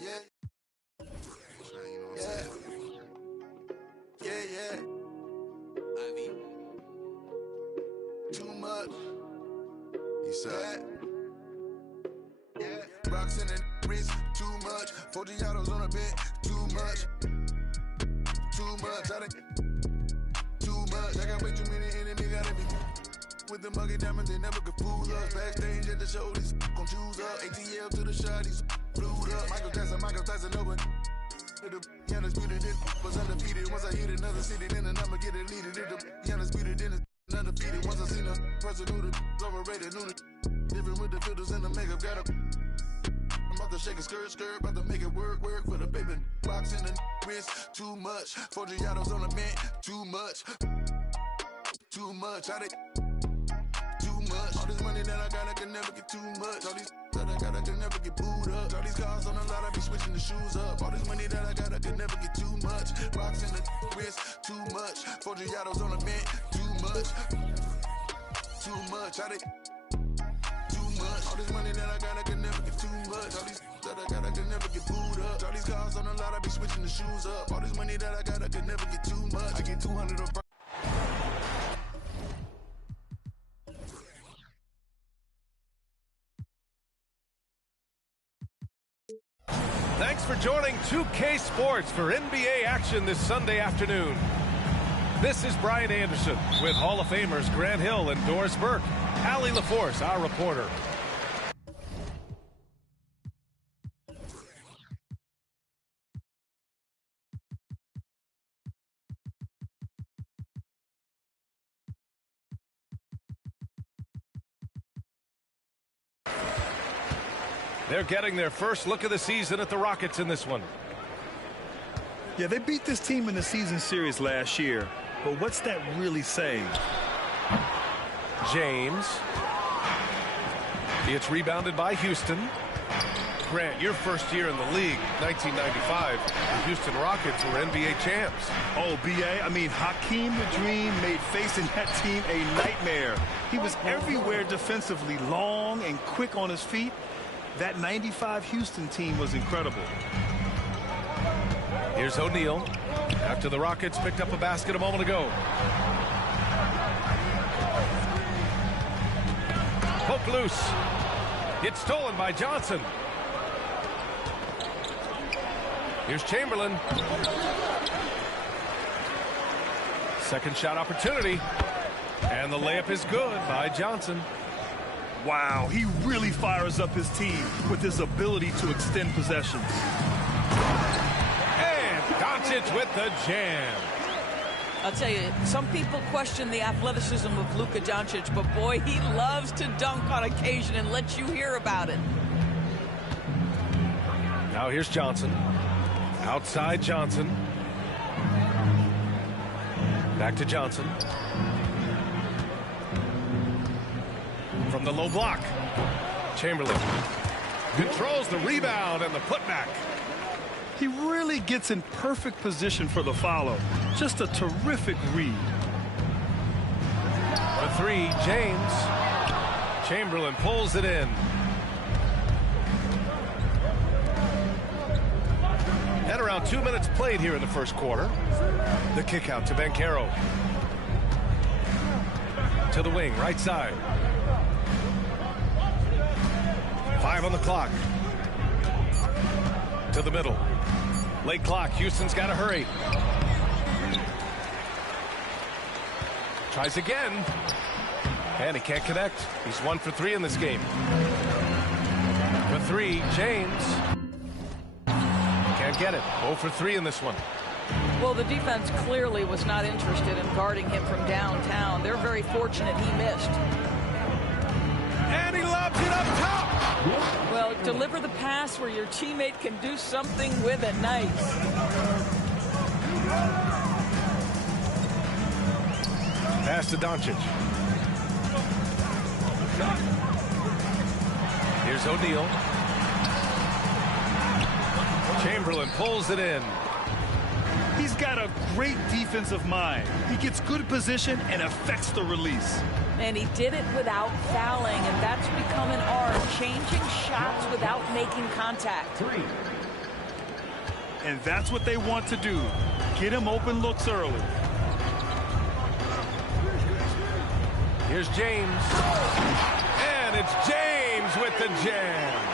Yeah. Ivy. Too much. He said. Yeah. Rocks in the wrist, too much. 40 autos on a bed, too much. Too much. Too much. I got way too many enemies, gotta be. With the muggy diamonds, they never could fool us. Backstage at the show, these gon' choose up. ATL to the shot, these blued up. Michael Tyson, no one. The undisputed, it was undefeated. Once I hit another city, then the number get deleted. The undisputed, then it's undefeated. Once I seen a person who the overrated, knew the different with the filters and the makeup. Got a. I'm about to shake a skirt, about to make it work for the baby. Rocks in the wrist, too much. 40 autos on the bench, too much. Too much. How they. Too much. All this money that I got, I can never get too much. All these that I got, I can never get booed up. All these cars on the lot, I be switching the shoes up. All this money that I got, I can never get too much. Rocks in the wrist, too much. 40 autos on the bench, too much. Too much. How they. Too much. All this money that I got, I can never get too much. All these that I got, I can never get booed up. All these cars on the lot, I be switching the shoes up. All this money that I got, I can never get too much. I get 200 of. Thanks for joining 2K Sports for NBA action this Sunday afternoon. This is Brian Anderson with Hall of Famers Grant Hill and Doris Burke. Allie LaForce, our reporter. They're getting their first look of the season at the Rockets in this one. Yeah, they beat this team in the season series last year. But what's that really saying? James. It's rebounded by Houston. Grant, your first year in the league, 1995, the Houston Rockets were NBA champs. Oh, B.A., I mean, Hakeem the Dream made facing that team a nightmare. He was everywhere defensively, long and quick on his feet. That 95 Houston team was incredible. Here's O'Neal after the Rockets picked up a basket a moment ago. Poke loose. It's stolen by Johnson. Here's Chamberlain. Second shot opportunity. And the layup is good by Johnson. Wow, he really fires up his team with his ability to extend possessions. And Doncic with the jam. I'll tell you, some people question the athleticism of Luka Doncic, but boy, he loves to dunk on occasion and let you hear about it. Now here's Johnson. Outside Johnson. Back to Johnson. From the low block. Chamberlain controls the rebound and the putback. He really gets in perfect position for the follow. Just a terrific read. The three, James. Chamberlain pulls it in. And around 2 minutes played here in the first quarter. The kick out to Banchero. To the wing, right side. 5 on the clock. To the middle. Late clock. Houston's got to hurry. Tries again. And he can't connect. He's 1 for 3 in this game. For 3, James. Can't get it. 0 for 3 in this one. Well, the defense clearly was not interested in guarding him from downtown. They're very fortunate he missed. And he lobs it up top. Well, deliver the pass where your teammate can do something with it. Nice. Pass to Doncic. Here's O'Neal. Chamberlain pulls it in. He's got a great defensive mind. He gets good position and affects the release. And he did it without fouling, and that's become an art, changing shots without making contact. And that's what they want to do. Get him open looks early. Here's James. And it's James with the jam.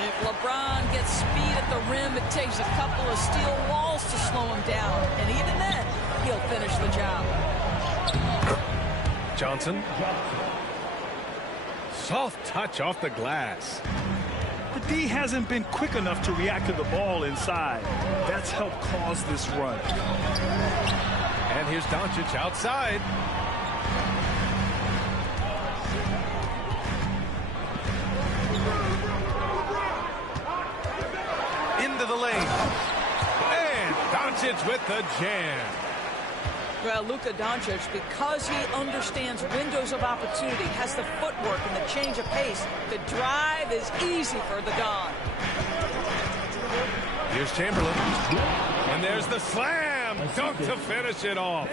If LeBron gets speed at the rim, it takes a couple of steel walls to slow him down. And even then, he'll finish the job. Johnson. Soft touch off the glass. The D hasn't been quick enough to react to the ball inside. That's helped cause this run. And here's Doncic outside. Into the lane. And Doncic with the jam. Well, Luka Doncic, because he understands windows of opportunity, has the footwork and the change of pace, the drive is easy for the Don. Here's Chamberlain. And there's the slam. Dunk to finish it off.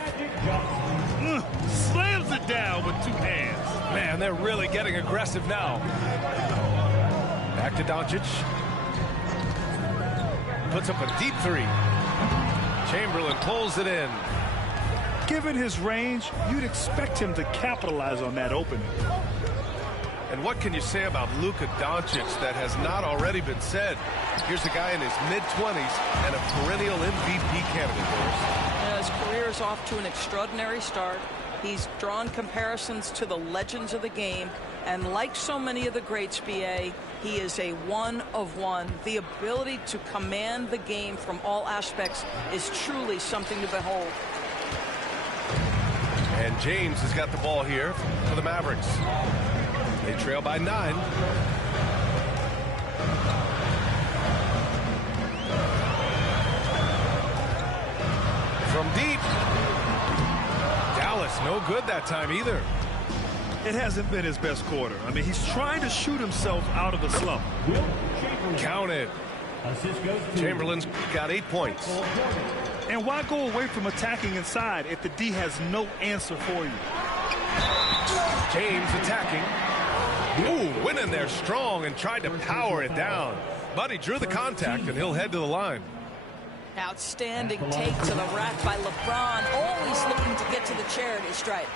Slams it down with two hands. Man, they're really getting aggressive now. Back to Doncic. Puts up a deep three. Chamberlain pulls it in. Given his range, you'd expect him to capitalize on that opening. And what can you say about Luka Doncic that has not already been said? Here's a guy in his mid-20s and a perennial MVP candidate, Doris. His career is off to an extraordinary start. He's drawn comparisons to the legends of the game. And like so many of the greats, BA, he is a one of one. The ability to command the game from all aspects is truly something to behold. And James has got the ball here for the Mavericks. They trail by 9. From deep. Dallas, no good that time either. It hasn't been his best quarter. I mean, he's trying to shoot himself out of the slump. Count it. Chamberlain's got 8 points. And why go away from attacking inside if the D has no answer for you? James attacking. Ooh, went in there strong and tried to power it down. But he drew the contact, and he'll head to the line. Outstanding take to the rack by LeBron, always looking to get to the charity stripe.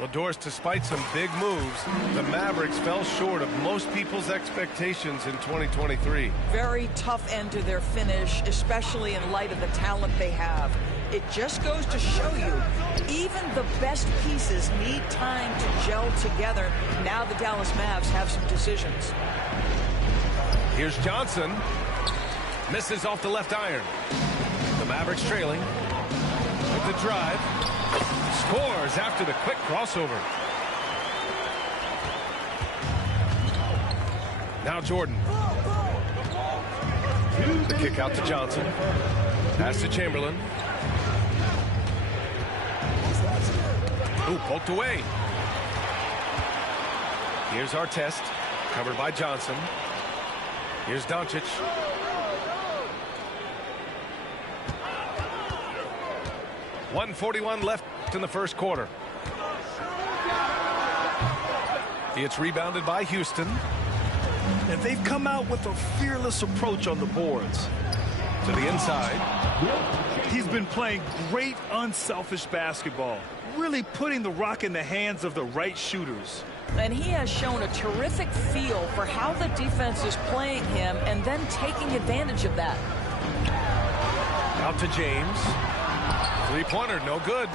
Well, Doris, despite some big moves, the Mavericks fell short of most people's expectations in 2023. Very tough end to their finish, especially in light of the talent they have. It just goes to show you, even the best pieces need time to gel together. Now the Dallas Mavs have some decisions. Here's Johnson. Misses off the left iron. The Mavericks trailing. With the drive. Scores after the quick crossover. Now Jordan. The kick out to Johnson. Pass to Chamberlain. Ooh, poked away. Here's Artest. Covered by Johnson. Here's Doncic. .141 left in the first quarter. It's rebounded by Houston. And they've come out with a fearless approach on the boards. To the inside. He's been playing great unselfish basketball, really putting the rock in the hands of the right shooters. And he has shown a terrific feel for how the defense is playing him and then taking advantage of that. Out to James. Three-pointer, no good.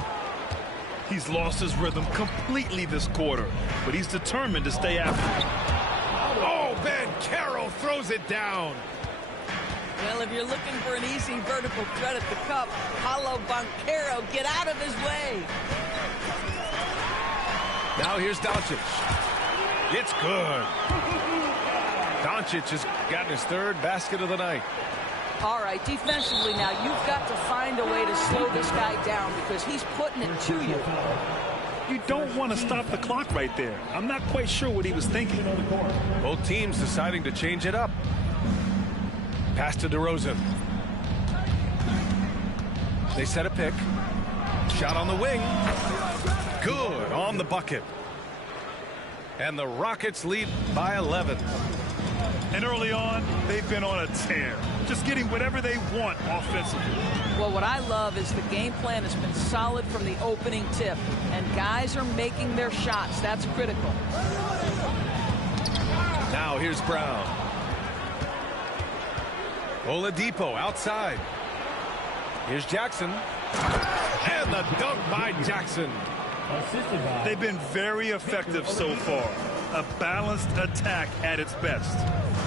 He's lost his rhythm completely this quarter, but he's determined to stay after it. Oh, Banchero throws it down. Well, if you're looking for an easy vertical threat at the cup, Paolo Banchero, get out of his way. Now here's Doncic. It's good. Doncic has gotten his third basket of the night. All right, defensively now, you've got to find a way to slow this guy down because he's putting it to you. You don't want to stop the clock right there. I'm not quite sure what he was thinking. Both teams deciding to change it up. Pass to DeRozan. They set a pick. Shot on the wing. Good on the bucket. And the Rockets lead by 11. And early on, they've been on a tear, just getting whatever they want offensively. Well, what I love is the game plan has been solid from the opening tip, and guys are making their shots. That's critical. Now here's Brown. Oladipo outside. Here's Jackson. And the dunk by Jackson. They've been very effective so far. A balanced attack at its best.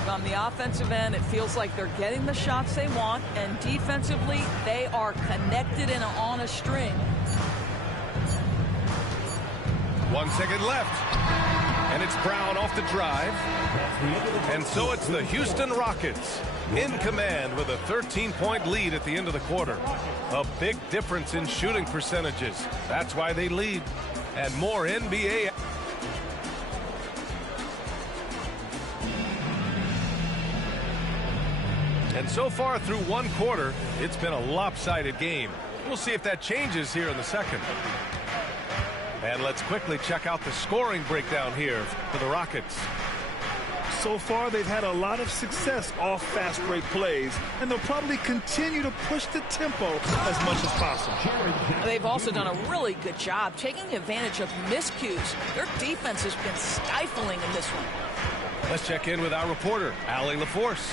On the offensive end, it feels like they're getting the shots they want, and defensively, they are connected and on a string. 1 second left. And it's Brown off the drive. And so it's the Houston Rockets in command with a 13-point lead at the end of the quarter. A big difference in shooting percentages. That's why they lead. And more NBA. And so far through one quarter, it's been a lopsided game. We'll see if that changes here in the second. And let's quickly check out the scoring breakdown here for the Rockets. So far, they've had a lot of success off fast break plays, and they'll probably continue to push the tempo as much as possible. They've also done a really good job taking advantage of miscues. Their defense has been stifling in this one. Let's check in with our reporter, Allie LaForce.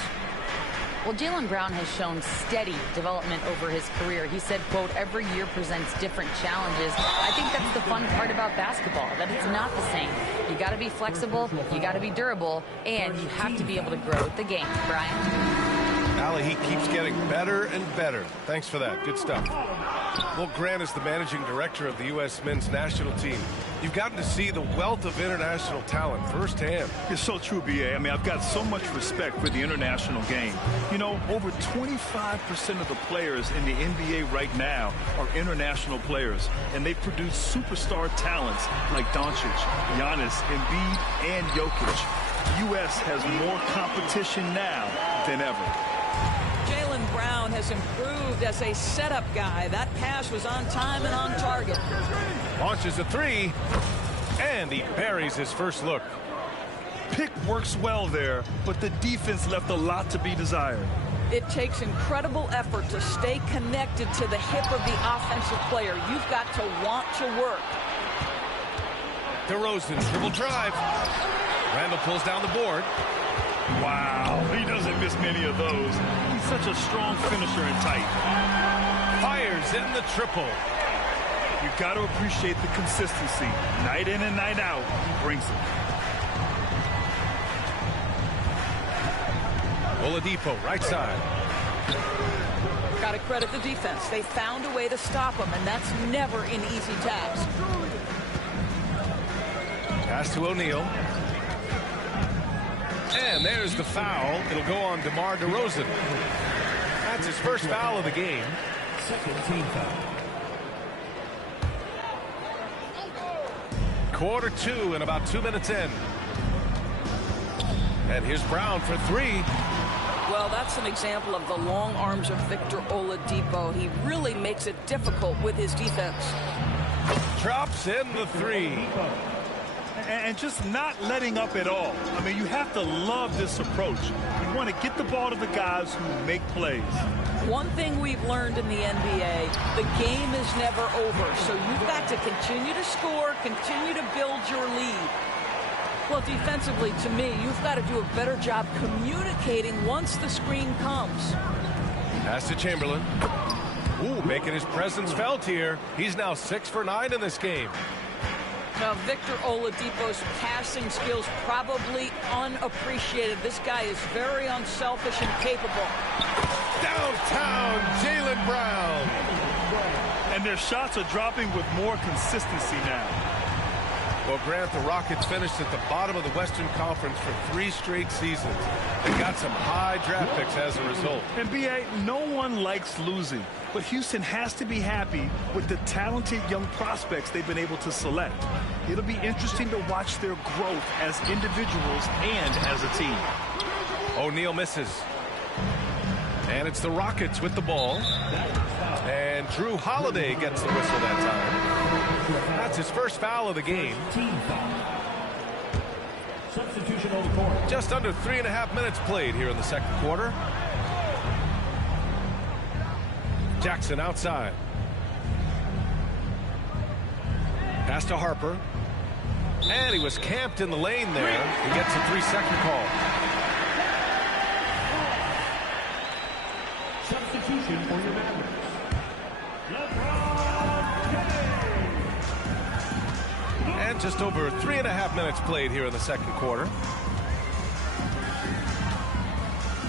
Well, Jaylen Brown has shown steady development over his career. He said, quote, every year presents different challenges. I think that's the fun part about basketball, that it's not the same. You got to be flexible, you got to be durable, and you have to be able to grow with the game. Brian? Allie, he keeps getting better and better. Thanks for that. Good stuff. Well, Grant is the managing director of the U.S. men's national team. You've gotten to see the wealth of international talent firsthand. It's so true, B.A. I mean, I've got so much respect for the international game. You know, over 25% of the players in the NBA right now are international players, and they produce superstar talents like Doncic, Giannis, Embiid, and Jokic. The U.S. has more competition now than ever. Jaylen Brown has improved as a setup guy. That pass was on time and on target. Launches a three, and he buries his first look. Pick works well there, but the defense left a lot to be desired. It takes incredible effort to stay connected to the hip of the offensive player. You've got to want to work. DeRozan, dribble drive. Randall pulls down the board. Wow, he doesn't miss many of those. He's such a strong finisher and tight. Fires in the triple. You got to appreciate the consistency. Night in and night out, he brings it. Oladipo, right side. Got to credit the defense. They found a way to stop him, and that's never an easy task. Pass to O'Neal. And there's the foul. It'll go on DeMar DeRozan. That's his first foul of the game. Second team foul. Quarter two and about 2 minutes in. And here's Brown for three. Well, that's an example of the long arms of Victor Oladipo. He really makes it difficult with his defense. Drops in the three. And just not letting up at all. I mean, you have to love this approach. You want to get the ball to the guys who make plays. One thing we've learned in the NBA, the game is never over. So you've got to continue to score, continue to build your lead. Well, defensively, to me, you've got to do a better job communicating once the screen comes. Pass to Chamberlain. Ooh, making his presence felt here. He's now 6 for 9 in this game. Now, Victor Oladipo's passing skills probably unappreciated. This guy is very unselfish and capable. Downtown, Jaylen Brown. And their shots are dropping with more consistency now. Well, Grant, the Rockets finished at the bottom of the Western Conference for 3 straight seasons. They got some high draft picks as a result. And B.A., no one likes losing. But Houston has to be happy with the talented young prospects they've been able to select. It'll be interesting to watch their growth as individuals and as a team. O'Neal misses. And it's the Rockets with the ball. And Drew Holiday gets the whistle that time. That's his first foul of the game. Team foul. Substitution. Substitution on the court. Just under 3.5 minutes played here in the second quarter. Jackson outside. Pass to Harper. And he was camped in the lane there. He gets a 3-second call. Substitution for your Mavericks. And just over 3.5 minutes played here in the second quarter.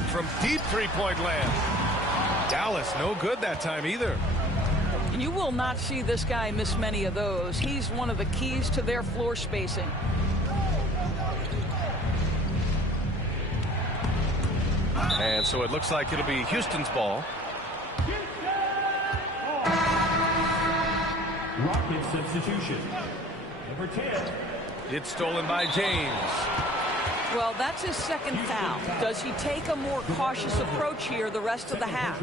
From deep three-point land. Dallas no good that time either. You will not see this guy miss many of those. He's one of the keys to their floor spacing. And so it looks like it'll be Houston's ball. Rocket substitution. Number 10. It's stolen by James. Well, that's his second foul. Does he take a more cautious approach here the rest of the half?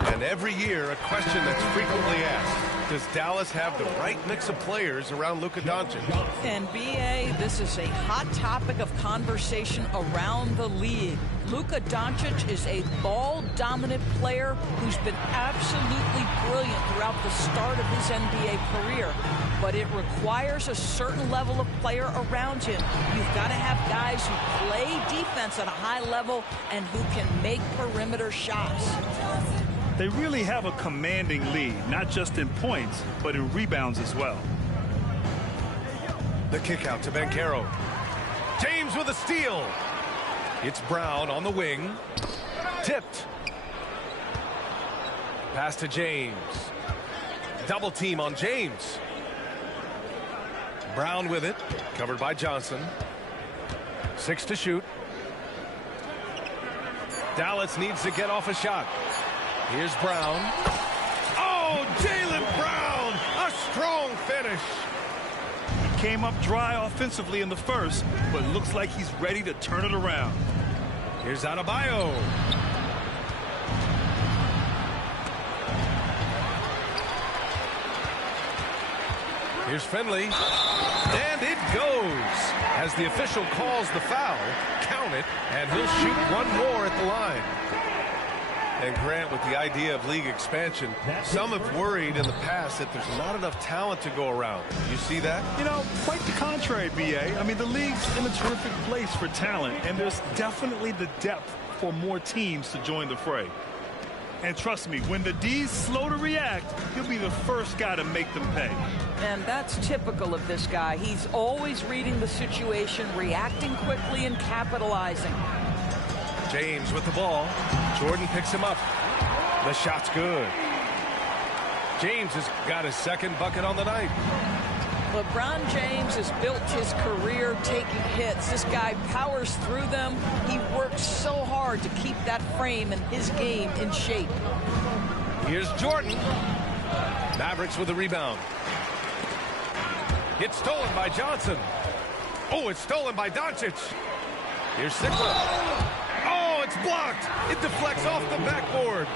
And every year, a question that's frequently asked. Does Dallas have the right mix of players around Luka Doncic? And BA, this is a hot topic of conversation around the league. Luka Doncic is a ball-dominant player who's been absolutely brilliant throughout the start of his NBA career. But it requires a certain level of player around him. You've got to have guys who play defense at a high level and who can make perimeter shots. They really have a commanding lead, not just in points, but in rebounds as well. The kick out to Banchero. James with a steal. It's Brown on the wing. Tipped. Pass to James. Double team on James. Brown with it. Covered by Johnson. 6 to shoot. Dallas needs to get off a shot. Here's Brown. Oh, Jaylen Brown! A strong finish. He came up dry offensively in the first, but looks like he's ready to turn it around. Here's Adebayo. Here's Finley. And it goes. As the official calls the foul, count it, and he'll shoot one more at the line. And Grant, with the idea of league expansion, some have worried in the past that there's not enough talent to go around. You see that? You know, quite the contrary, BA. I mean, the league's in a terrific place for talent, and there's definitely the depth for more teams to join the fray. And trust me, when the D's slow to react, he'll be the first guy to make them pay. And that's typical of this guy. He's always reading the situation, reacting quickly, and capitalizing. James with the ball. Jordan picks him up. The shot's good. James has got his second bucket on the night. LeBron James has built his career taking hits. This guy powers through them. He works so hard to keep that frame and his game in shape. Here's Jordan. Mavericks with the rebound. It's stolen by Johnson. Oh, it's stolen by Doncic. Here's Sikla. Oh, it's blocked. It deflects off the backboard.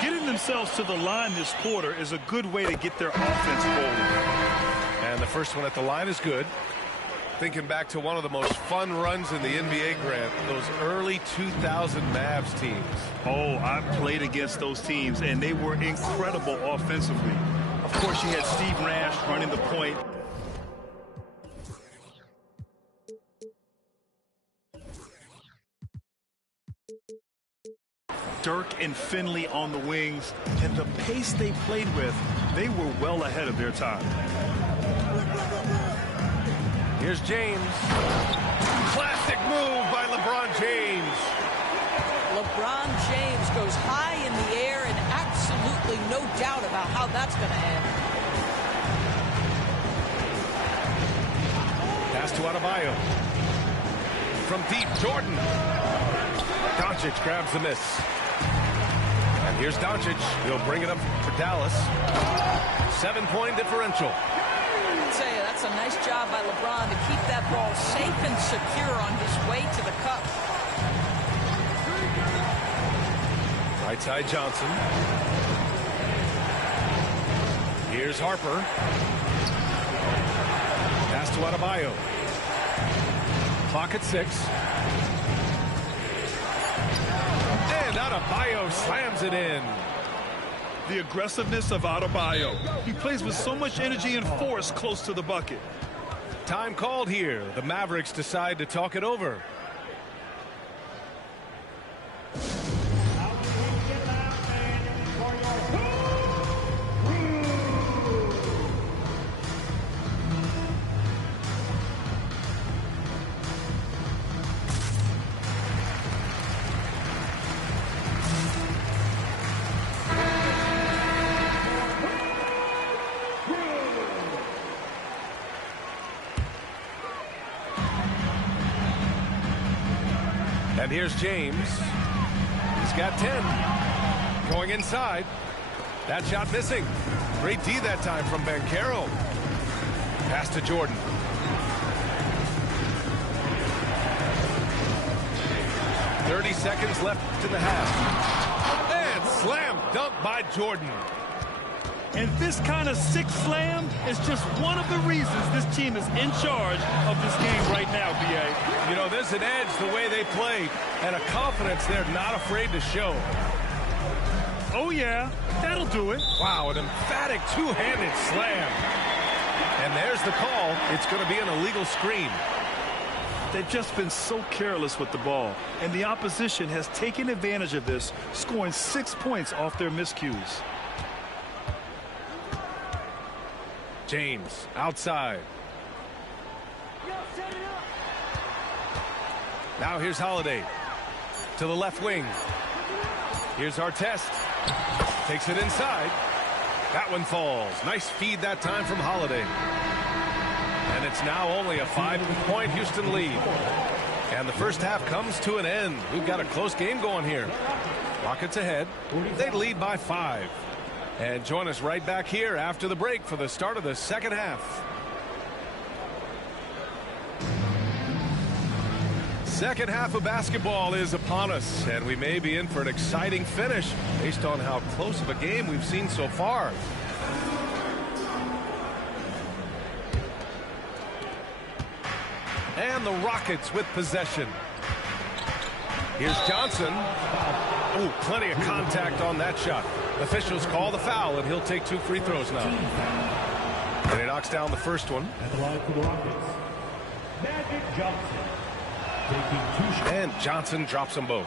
Getting themselves to the line this quarter is a good way to get their offense rolling. And the first one at the line is good. Thinking back to one of the most fun runs in the NBA, Grant, those early 2000 Mavs teams. Oh, I played against those teams, and they were incredible offensively. Of course, you had Steve Nash running the point. Dirk and Finley on the wings, and the pace they played with, they were well ahead of their time. Here's James. Classic move by LeBron James. LeBron James goes high in the air and absolutely no doubt about how that's going to end. Pass to Adebayo. From deep, Jordan. Doncic grabs the miss. And here's Doncic. He'll bring it up for Dallas. 7-point differential. I'd say that's a nice job by LeBron to keep that ball safe and secure on his way to the cup. Right side Johnson. Here's Harper. Pass to Adebayo. Clock at 6. And Adebayo slams it in. The aggressiveness of Adebayo. He plays with so much energy and force close to the bucket. Time called here. The Mavericks decide to talk it over. And here's James. He's got 10. Going inside. That shot missing. Great D that time from Banchero. Pass to Jordan. .30 seconds left in the half. And slam dunk by Jordan. And this kind of sick slam is just one of the reasons this team is in charge of this game right now, B.A. You know, there's an edge the way they play and a confidence they're not afraid to show. Oh, yeah, that'll do it. Wow, an emphatic two-handed slam. And there's the call. It's going to be an illegal screen. They've just been so careless with the ball, and the opposition has taken advantage of this, scoring 6 points off their miscues. James outside. Now here's Holiday to the left wing. Here's Artest. Takes it inside. That one falls. Nice feed that time from Holiday. And it's now only a 5-point Houston lead. And the first half comes to an end. We've got a close game going here. Rockets ahead. They lead by 5. And join us right back here after the break for the start of the second half. Second half of basketball is upon us, and we may be in for an exciting finish based on how close of a game we've seen so far. And the Rockets with possession. Here's Johnson. Oh, plenty of contact on that shot. Officials call the foul, and he'll take 2 free throws now. And he knocks down the first one. At the line for the Rockets, Magic Johnson. Taking 2 shots. And Johnson drops them both.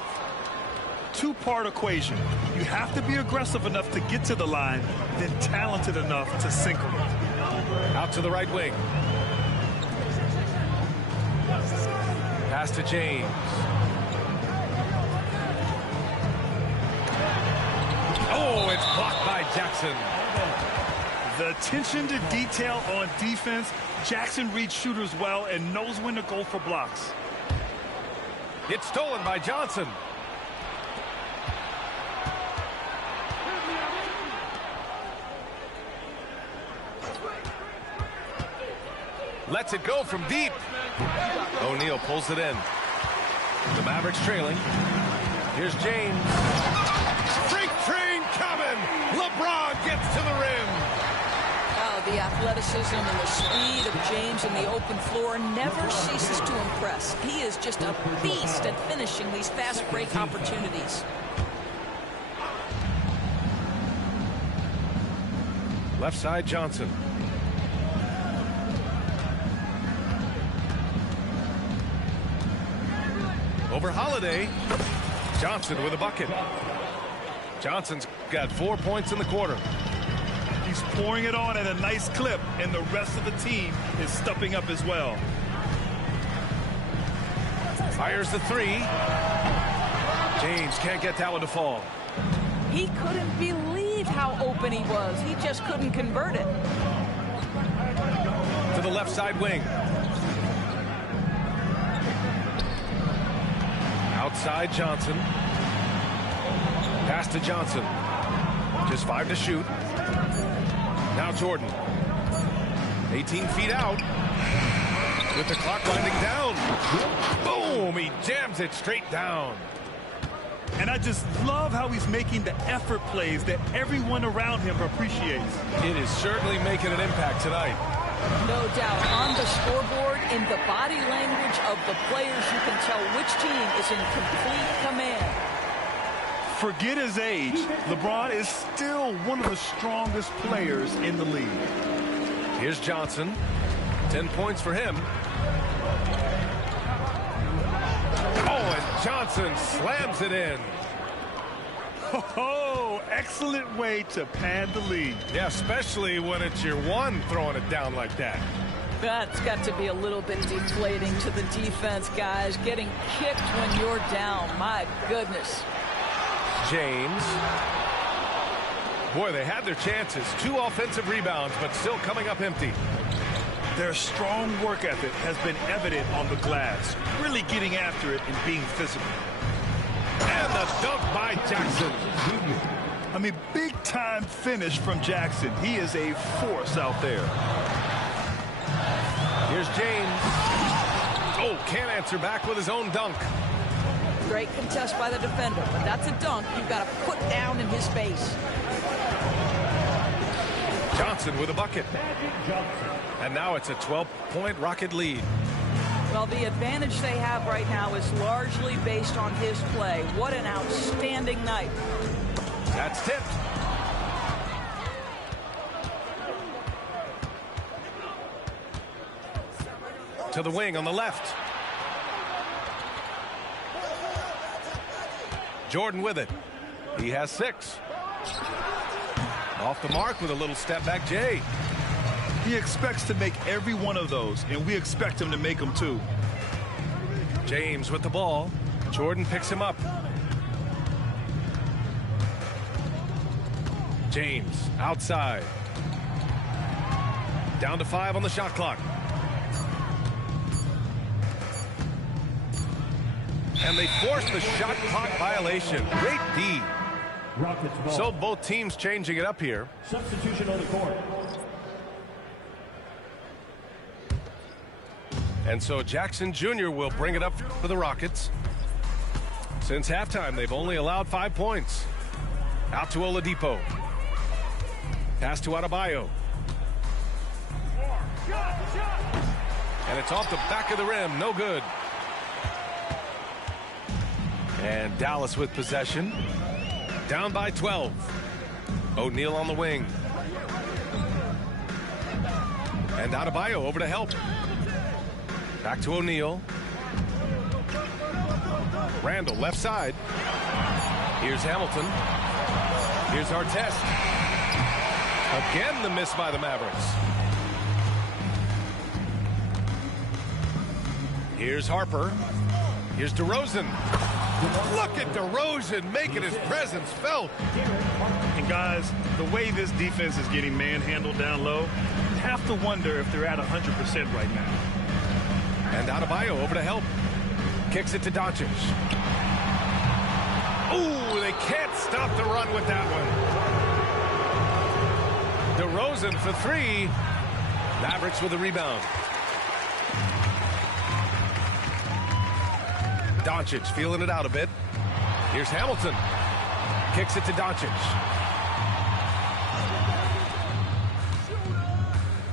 Two-part equation. You have to be aggressive enough to get to the line, then talented enough to sink them. Out to the right wing. Pass to James. Oh, it's blocked by Jackson. The attention to detail on defense. Jackson reads shooters well and knows when to go for blocks. It's stolen by Johnson. Lets it go from deep. O'Neal pulls it in. The Mavericks trailing. Here's James. Freight train coming. LeBron gets to the rim. Oh, the athleticism and the speed of James in the open floor never ceases to impress. He is just a beast at finishing these fast break opportunities. Left side Johnson. Over Holiday. Johnson with a bucket. Johnson's got 4 points in the quarter. He's pouring it on at a nice clip, and the rest of the team is stepping up as well. Fires the 3. James can't get that one to fall. He couldn't believe how open he was. He just couldn't convert it. To the left side wing. Outside Johnson. Pass to Johnson. Just 5 to shoot. Now Jordan. 18 feet out. With the clock winding down. Boom! He jams it straight down. And I just love how he's making the effort plays that everyone around him appreciates. It is certainly making an impact tonight. No doubt. On the scoreboard, in the body language of the players, you can tell which team is in complete command. Forget his age. LeBron is still one of the strongest players in the league. Here's Johnson. 10 points for him. Oh, and Johnson slams it in. Oh, excellent way to pad the lead. Yeah, especially when it's your one throwing it down like that. That's got to be a little bit deflating to the defense, guys. Getting kicked when you're down. My goodness. James. Boy, they had their chances. 2 offensive rebounds, but still coming up empty. Their strong work ethic has been evident on the glass, really getting after it and being physical. And the dunk by Jackson. I mean, big-time finish from Jackson. He is a force out there. Here's James. Oh, can't answer back with his own dunk. Great contest by the defender, but that's a dunk you've got to put down in his face. Johnson with a bucket. And now it's a 12-point Rocket lead. Well, the advantage they have right now is largely based on his play. What an outstanding night. That's tipped. To the wing on the left. Jordan with it. He has 6. Off the mark with a little step back, Jay. He expects to make every one of those, and we expect him to make them too. James with the ball. Jordan picks him up. James outside. Down to 5 on the shot clock. And they force the shot clock violation. Great D. So both teams changing it up here. Substitution on the court. And so Jackson Jr. will bring it up for the Rockets. Since halftime, they've only allowed 5 points. Out to Oladipo. Pass to Adebayo. And it's off the back of the rim. No good. And Dallas with possession. Down by 12. O'Neal on the wing. And Adebayo over to help. Back to O'Neal. Randall left side. Here's Hamilton. Here's Artest. Again the miss by the Mavericks. Here's Harper. Here's DeRozan. Look at DeRozan making his presence felt. And guys, the way this defense is getting manhandled down low, you have to wonder if they're at 100% right now. And Adebayo over to help. Kicks it to Doncic. Ooh, they can't stop the run with that one. DeRozan for 3. Mavericks with a rebound. Doncic feeling it out a bit. Here's Hamilton. Kicks it to Doncic.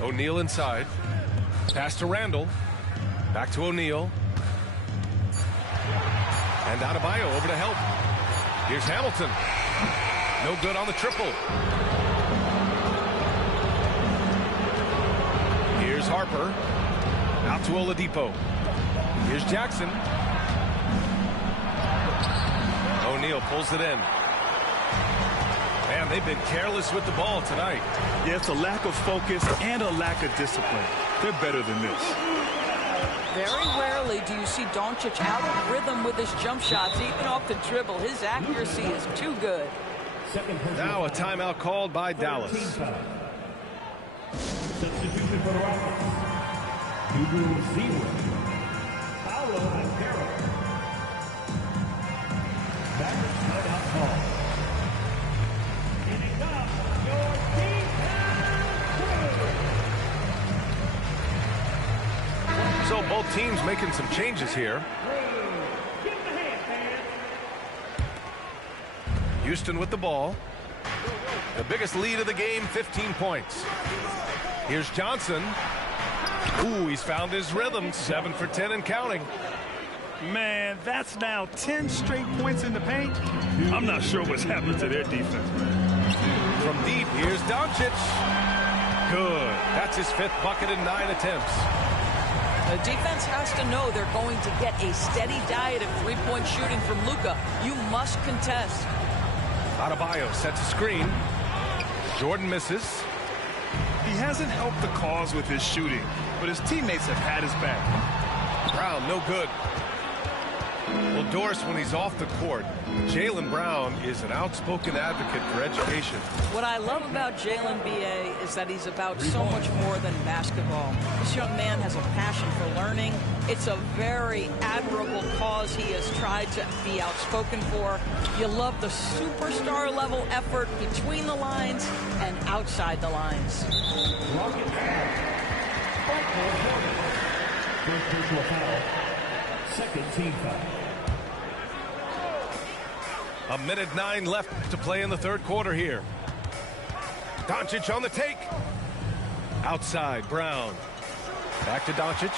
O'Neal inside. Pass to Randall. Back to O'Neal. And Adebayo over to help. Here's Hamilton. No good on the triple. Here's Harper. Out to Oladipo. Here's Jackson. O'Neal pulls it in. Man, they've been careless with the ball tonight. Yeah, it's a lack of focus and a lack of discipline. They're better than this. Very rarely do you see Doncic out of rhythm with his jump shots, even off the dribble. His accuracy is too good. Now a timeout called by Dallas. Substitution for the Rockets. Hugo 0. Paolo Banchero. Mavericks timeout call. And it comes your defense. So both teams making some changes here. Give the hand, man. Houston with the ball. The biggest lead of the game, 15 points. Here's Johnson. Ooh, he's found his rhythm. 7 for 10 and counting. Man, that's now 10 straight points in the paint. I'm not sure what's happened to their defense, man. From deep, here's Doncic. Good. That's his 5th bucket in 9 attempts. The defense has to know they're going to get a steady diet of three-point shooting from Luka. You must contest. Adebayo sets a screen. Jordan misses. He hasn't helped the cause with his shooting, but his teammates have had his back. Brown, no good. Well, Doris, when he's off the court, Jaylen Brown is an outspoken advocate for education. What I love about Jaylen B.A. is that he's about so much more than basketball. This young man has a passion for learning. It's a very admirable cause he has tried to be outspoken for. You love the superstar level effort between the lines and outside the lines. Rocket foul. First personal foul. Second team foul. A minute 9 left to play in the 3rd quarter here. Doncic on the take. Outside, Brown. Back to Doncic.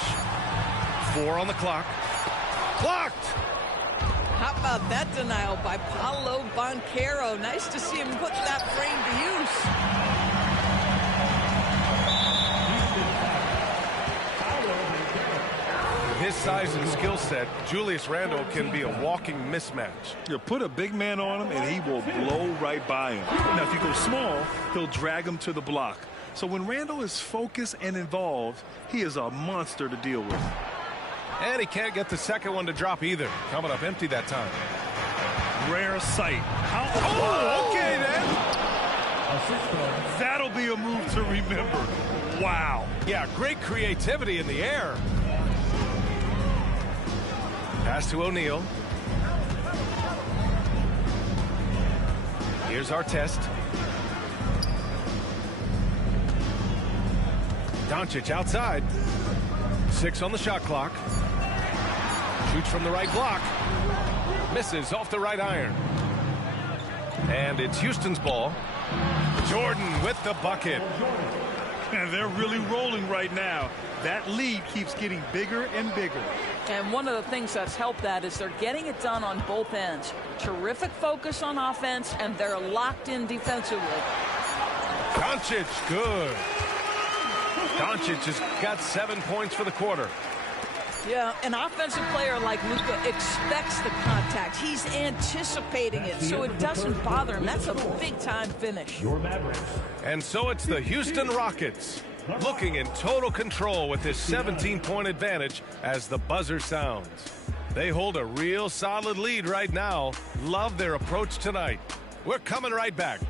4 on the clock. Blocked! How about that denial by Paolo Banchero? Nice to see him put that frame to use. His size and skill set, Julius Randle can be a walking mismatch. You put a big man on him, and he will blow right by him. Now, if you go small, he'll drag him to the block. So when Randle is focused and involved, he is a monster to deal with. And he can't get the second one to drop either. Coming up empty that time. Rare sight. Oh, okay then. That'll be a move to remember. Wow. Yeah, great creativity in the air. Pass to O'Neal. Here's Artest. Doncic outside. 6 on the shot clock. Shoots from the right block. Misses off the right iron. And it's Houston's ball. Jordan with the bucket. And they're really rolling right now. That lead keeps getting bigger and bigger. And one of the things that's helped that is they're getting it done on both ends. Terrific focus on offense, and they're locked in defensively. Doncic, good. Doncic has got 7 points for the quarter. Yeah, an offensive player like Luka expects the contact. He's anticipating it, so it doesn't bother him. That's a big-time finish. Your Mavericks. And so it's the Houston Rockets looking in total control with this 17-point advantage as the buzzer sounds. They hold a real solid lead right now. Love their approach tonight. We're coming right back.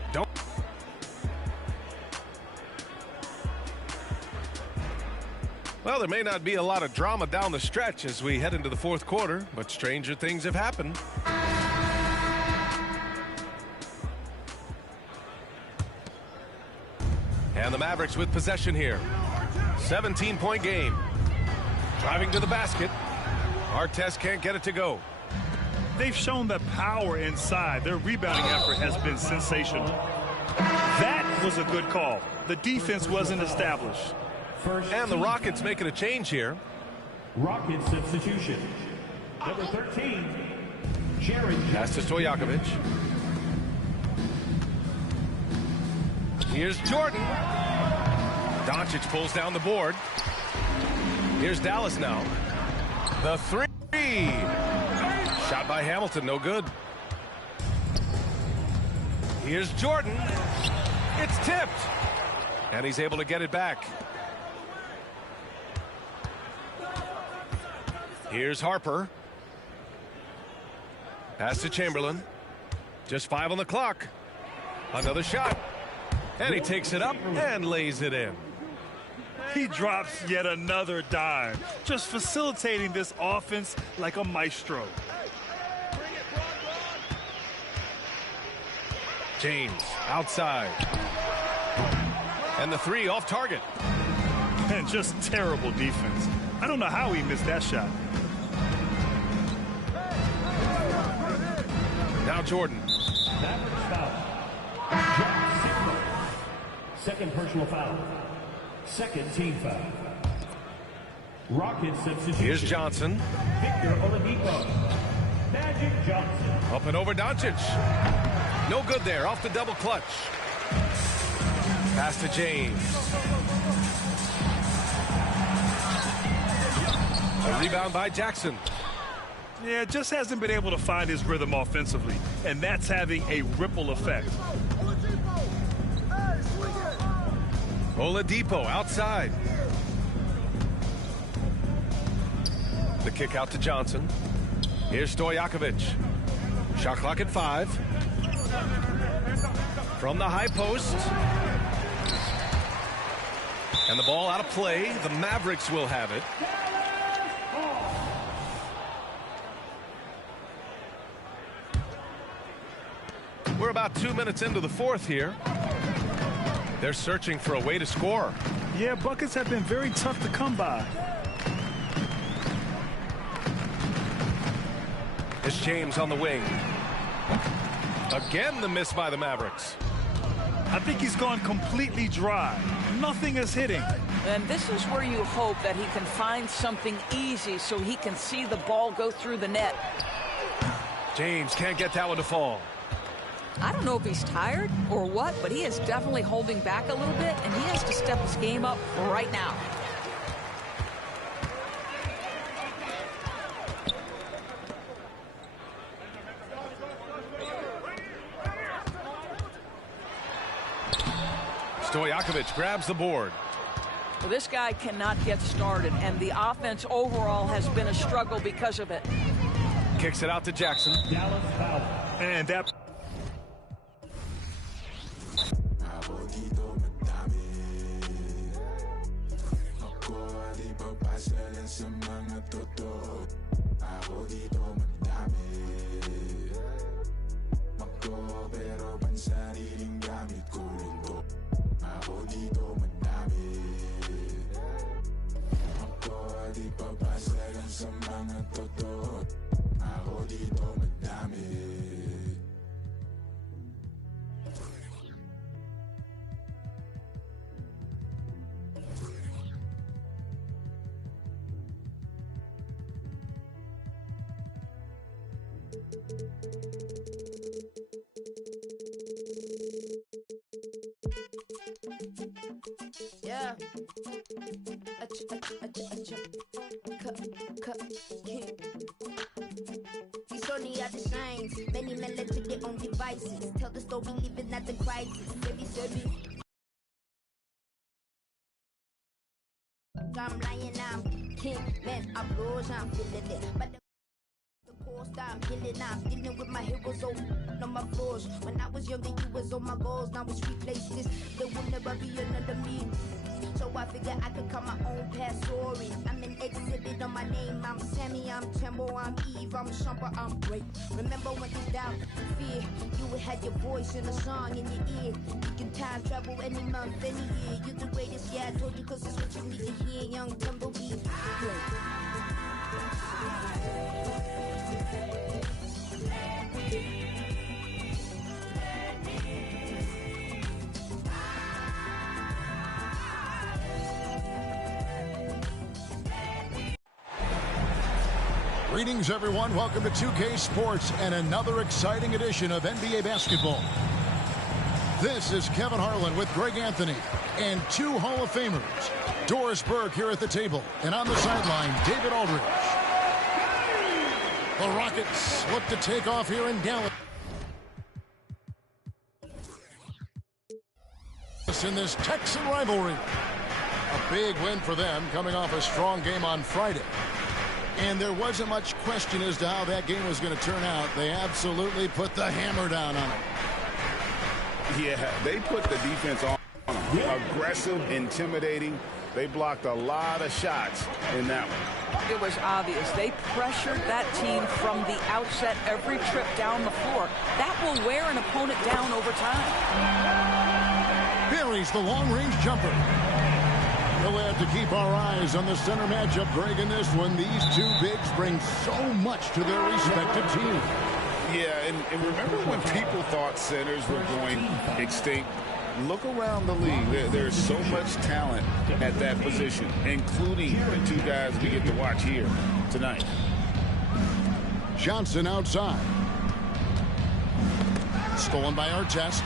Well, there may not be a lot of drama down the stretch as we head into the 4th quarter, but stranger things have happened. And the Mavericks with possession here. 17-point game. Driving to the basket. Artest can't get it to go. They've shown the power inside. Their rebounding effort has been sensational. That was a good call. The defense wasn't established. And the Rockets making a change here. Rocket substitution. Number 13, Jaren. Pass to Stojakovic. Here's Jordan. Doncic pulls down the board. Here's Dallas now. The 3. Shot by Hamilton, no good. Here's Jordan. It's tipped. And he's able to get it back. Here's Harper. Pass to Chamberlain. Just 5 on the clock. Another shot. And he takes it up and lays it in. He drops yet another dime, just facilitating this offense like a maestro. James outside. And the 3 off target. And just terrible defense. I don't know how he missed that shot. Now Jordan. Mavericks foul. John Sigma. Second personal foul. Second team foul. Rocket substitution. Here's Johnson. Victor Oladipo. Magic Johnson. Up and over Doncic. No good there. Off the double clutch. Pass to James. A rebound by Jackson. Yeah, just hasn't been able to find his rhythm offensively, and that's having a ripple effect. Oladipo outside. The kick out to Johnson. Here's Stojakovic. Shot clock at 5. From the high post. And the ball out of play. The Mavericks will have it. We're about 2 minutes into the fourth here. They're searching for a way to score. Yeah, buckets have been very tough to come by. It's James on the wing. Again, the miss by the Mavericks. I think he's gone completely dry. Nothing is hitting. And this is where you hope that he can find something easy so he can see the ball go through the net. James can't get that one to fall. I don't know if he's tired or what, but he is definitely holding back a little bit, and he has to step his game up right now. Stojakovic grabs the board. Well, this guy cannot get started, and the offense overall has been a struggle because of it. Kicks it out to Jackson. Dallas foul. And that... Yeah. These only are the signs. Many men led to their own devices. Tell the story, living at the crisis. Baby. I'm lying, I'm king, man, I'm rose, I'm feeling it. But the course, I'm killing, I'm dealing with my heroes on my floors. When I was younger, you was on my goals. Now it's replaces. There will never be another me. So I figure I could cut my own past story. I'm an exhibit on my name. I'm Sammy, I'm Tembo, I'm Eve, I'm Shumper, I'm great. Remember when you doubt, fear, you had your voice in a song in your ear. You can time travel any month, any year. You're the greatest, yeah, I told you, cause it's what you need to hear. Young Tumbleweed. Greetings, everyone. Welcome to 2K Sports and another exciting edition of NBA basketball. This is Kevin Harlan with Greg Anthony and two Hall of Famers. Doris Burke here at the table, and on the sideline, David Aldridge. The Rockets look to take off here in Dallas. In this Texan rivalry. A big win for them, coming off a strong game on Friday. And there wasn't much question as to how that game was going to turn out. They absolutely put the hammer down on it. Yeah, they put the defense on them. Aggressive, intimidating. They blocked a lot of shots in that one. It was obvious. They pressured that team from the outset every trip down the floor. That will wear an opponent down over time. Buries the long-range jumper. We'll have to keep our eyes on the center matchup, Greg, in this one. These two bigs bring so much to their respective teams. Yeah, and remember when people thought centers were going extinct? look around the league. There's so much talent at that position, including the two guys we get to watch here tonight. Johnson outside. Stolen by Artest.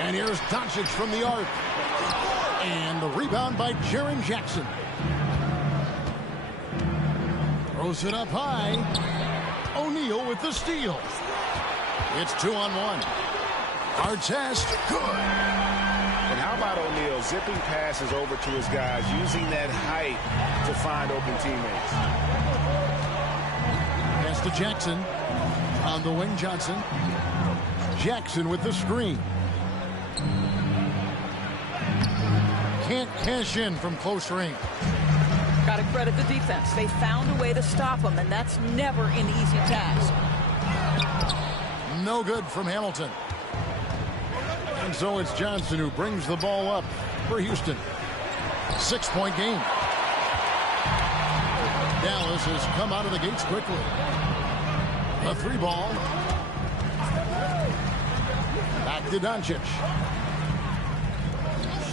And here's Doncic from the arc. And the rebound by Jaren Jackson. Throws it up high. O'Neal with the steal. It's 2-on-1. Artest, good. And how about O'Neal zipping passes over to his guys, using that height to find open teammates. Pass to Jackson. On the wing, Johnson. Jackson with the screen. Can't cash in from close range. Got to credit the defense. They found a way to stop him, and that's never an easy task. No good from Hamilton. And so it's Johnson who brings the ball up for Houston. 6-point game. Dallas has come out of the gates quickly. A 3-ball. Back to Doncic.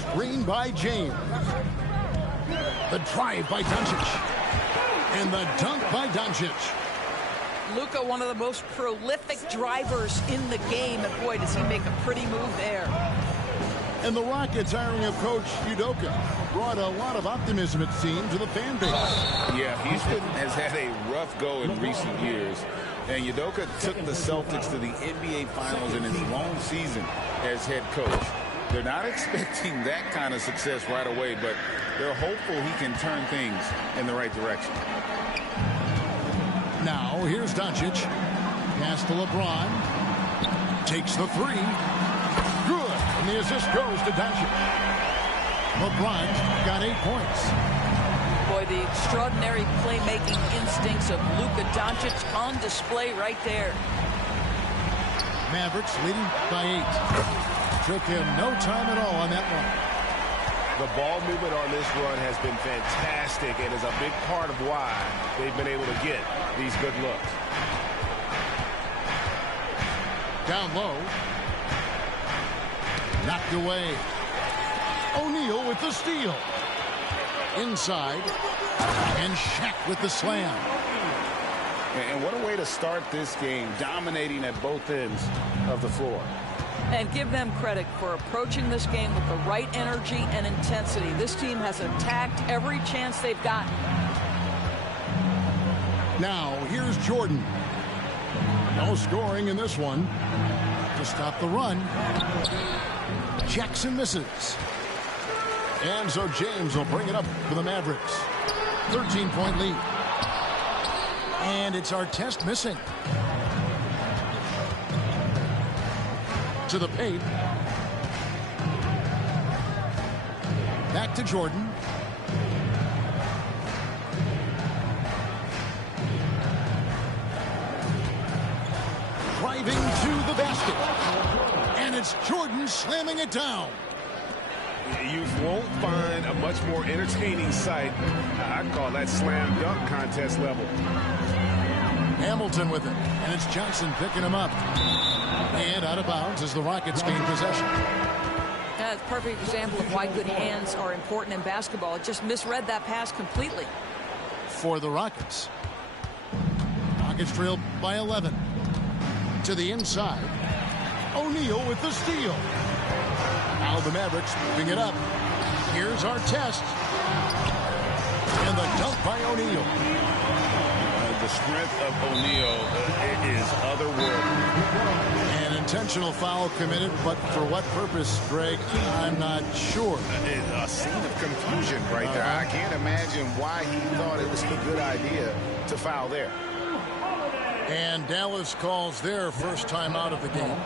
Screen by James. The drive by Doncic. And the dunk by Doncic. Luka, one of the most prolific drivers in the game, and boy, does he make a pretty move there. And the Rockets hiring of Coach Udoka brought a lot of optimism, it seemed, to the fan base. Yeah, Houston has had a rough go in recent years. And Udoka took the Celtics to the NBA Finals in his lone season as head coach. They're not expecting that kind of success right away, but they're hopeful he can turn things in the right direction. Now, here's Doncic. Pass to LeBron. Takes the 3. Good. And the assist goes to Doncic. LeBron got 8 points. Boy, the extraordinary playmaking instincts of Luka Doncic on display right there. Mavericks leading by 8. Took him no time at all on that one. The ball movement on this run has been fantastic and is a big part of why they've been able to get these good looks. Down low. Knocked away. O'Neal with the steal. Inside. And Shaq with the slam. And what a way to start this game, dominating at both ends of the floor. And give them credit for approaching this game with the right energy and intensity. This team has attacked every chance they've gotten. Now, here's Jordan. No scoring in this one. To stop the run. Jackson misses. And so James will bring it up for the Mavericks. 13-point lead. And it's Artest missing. To the paint. Back to Jordan. Driving to the basket. And it's Jordan slamming it down. You won't find a much more entertaining sight. I'd call that slam dunk contest level. Hamilton with it. And it's Johnson picking him up. And out of bounds as the Rockets gain possession. Yeah, it's a perfect example of why good hands are important in basketball. It just misread that pass completely. For the Rockets. Rockets trailed by 11. To the inside. O'Neal with the steal. Now the Mavericks moving it up. Here's Artest. And the dunk by O'Neal. The strength of O'Neal is otherworldly. An intentional foul committed, but for what purpose, Greg, I'm not sure. A scene of confusion right there. I can't imagine why he thought it was a good idea to foul there. And Dallas calls their first time out of the game.